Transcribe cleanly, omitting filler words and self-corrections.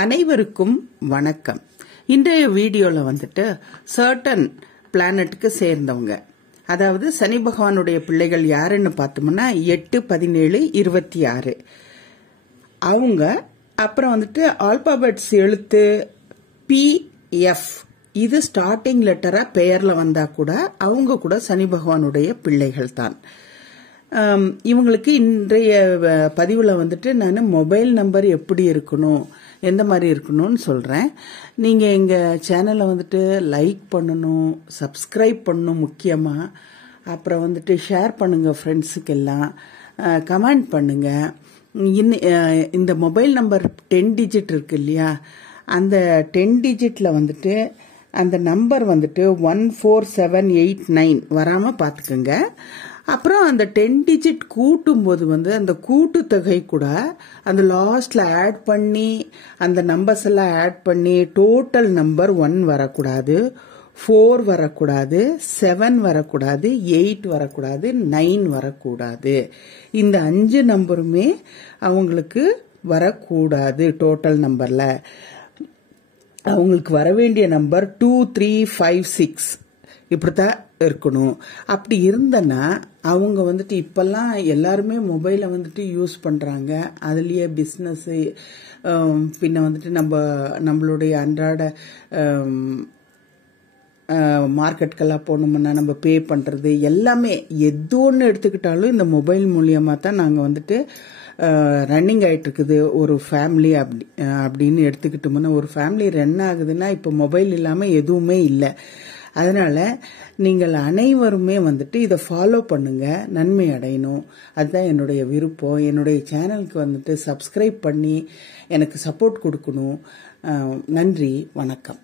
அனைவருக்கும் வணக்கம். இன்றைய வீடியோல வந்துட்டு சர்டன் பிளானட்டுக்கு சேர்ந்தவங்க, அதாவது சனி பகவானுடைய பிள்ளைகள் யாருன்னு பார்த்தோம்னா 8, 17, 26 அவங்க. அப்புறம் வந்துட்டு ஆல்பாபெட்ஸ் எழுத்து PF இது ஸ்டார்டிங் லெட்டரா பெயர்ல வந்தா கூட அவங்க கூட சனி பகவானுடைய பிள்ளைகள் தான். இவங்களுக்கு இன்றைய பதிவுல வந்துட்டு நான் மொபைல் நம்பர் எப்படி இருக்கணும், எந்த மாதிரி இருக்கணும்னு சொல்றேன். நீங்க எங்க சேனலை வந்துட்டு லைக் பண்ணணும், சப்ஸ்கிரைப் பண்ணணும் முக்கியமா. அப்புறம் வந்துட்டு ஷேர் பண்ணுங்க ஃப்ரெண்ட்ஸுக்கு எல்லாம், கமெண்ட் பண்ணுங்க. இந்த மொபைல் நம்பர் 10 டிஜிட் இருக்கு இல்லையா, அந்த 10 டிஜிட்ல வந்துட்டு அந்த நம்பர் வந்துட்டு 14789 வராம பாத்துக்கோங்க. அப்புறம் அந்த 10 டிஜிட் கூட்டும் போது வந்து அந்த கூட்டுத்தொகை கூட அந்த லாஸ்ட்ல ஆட் பண்ணி அந்த நம்பர்ஸ் எல்லாம் ஆட் பண்ணி டோட்டல் நம்பர் 1 வரக்கூடாது, 4 வரக்கூடாது, 7 வரக்கூடாது, 8 வரக்கூடாது, 9 வரக்கூடாது. இந்த 5 நம்பருமே அவங்களுக்கு வரக்கூடாது. டோட்டல் நம்பர்ல அவங்களுக்கு வர வேண்டிய நம்பர் 2, 3, 5, 6 இப்படித்தான் இருக்கணும். அப்படி இருந்தனா அவங்க வந்துட்டு இப்பெல்லாம் எல்லாருமே மொபைலை வந்துட்டு யூஸ் பண்றாங்க. அதுலயே பிசினஸ், பின்ன வந்துட்டு நம்மளுடைய அன்றாட மார்க்கெட்டுக்கெல்லாம் போகணும்னா நம்ம பே பண்றது எல்லாமே எது ஒன்று எடுத்துக்கிட்டாலும் இந்த மொபைல் மூலியமா தான் நாங்கள் வந்துட்டு ரன்னிங் ஆயிட்டு இருக்குது. ஒரு ஃபேமிலி அப்படின்னு எடுத்துக்கிட்டோம்னா, ஒரு ஃபேமிலி ரன் ஆகுதுன்னா இப்போ மொபைல் இல்லாம எதுவுமே இல்லை. அதனால நீங்கள் அனைவருமே வந்துட்டு இதை ஃபாலோ பண்ணுங்க, நன்மை அடையணும். அதுதான் என்னுடைய விருப்பம். என்னுடைய சேனலுக்கு வந்துட்டு சப்ஸ்கிரைப் பண்ணி எனக்கு சப்போர்ட் கொடுக்கணும். நன்றி, வணக்கம்.